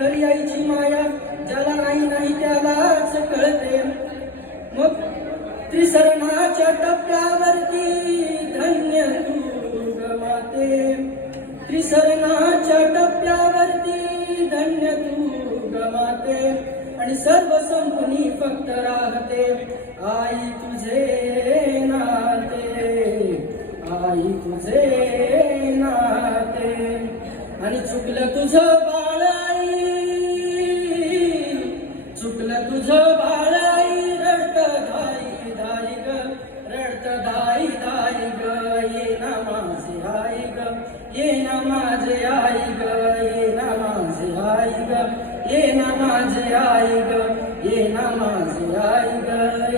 खरी आईची माया ज्याला नाही नाही त्यालाच कळते. मग त्रिसरणाच्या टप्प्यावरती धन्य तू गमाते. त्रिसरणाच्या टप्प्यावरती धन्य तू गमाते आणि सर्व संपुनी फक्त राहते आई तुझे नाते, आई तुझे नाते. आणि चुकलं तुझं बाळाई, चुकलं तुझं बाळाई, रडत धाई धाई ग, रडत धाई धाई ग. ये ना माझे आई ग, ये ना माझे आई ग, ये ना माझे आई ग, ये ना माझे आई ग, ये ना माझे आई ग,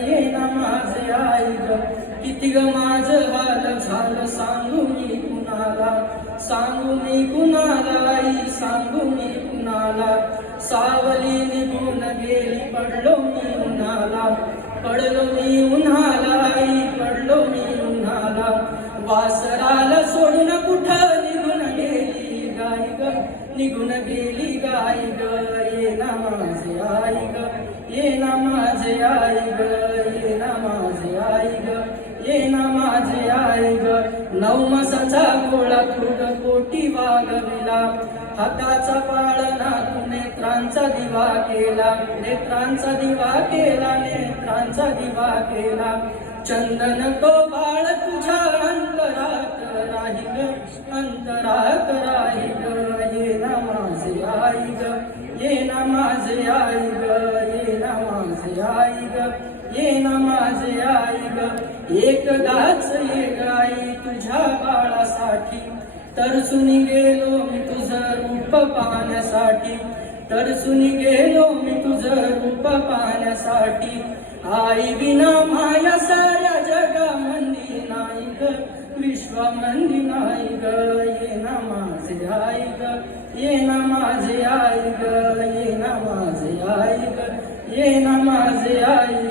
ये ना माझे आई ग. किती ग माझं हाल झालं सांगू मी कुणाला, सांगू मी कुणाला आई, सांगू मी कुणाला. सावली निघून गेली पडलो मी उन्हाला, पडलो मी उन्हाला आई, पडलो मी उन्हाला. वासराला सोडून कुठं निघून गेली गाय ग, निघून गेली गाय ग. ये ना माझे आई ग, ये ना माझे आई ग, ये ना माझे आई ग, ये ना माझे आई ग. 9 मासाचा गोळा तुग कोटी वागविला, हाताचा पाळणा तू नेत्रांचा दिवा केला, नेत्रांचा दिवा केला, नेत्रांचा दिवा केला. चंदन तो बाळ तुझ्या अंतरात राही ग, अंतरात राही ग. ये ना माझे आई ग, ये ना माझे आई ग, ये ना माझे आई ग, ये ना माझे आई ग. एकदाच ये गाई तुझ्या बाळासाठी, तरसून गेलो मी तुझं रूप पाहण्यासाठी, तरसून गेलो मी तुझं रूप पाहण्यासाठी. आई विना माया साऱ्या जगामंदी नाही ग, विश्वामंदी नाही ग. ये ना माझे आई ग, ये ना माझे आई ग, ये ना माझे आई ग, ये ना माझे आई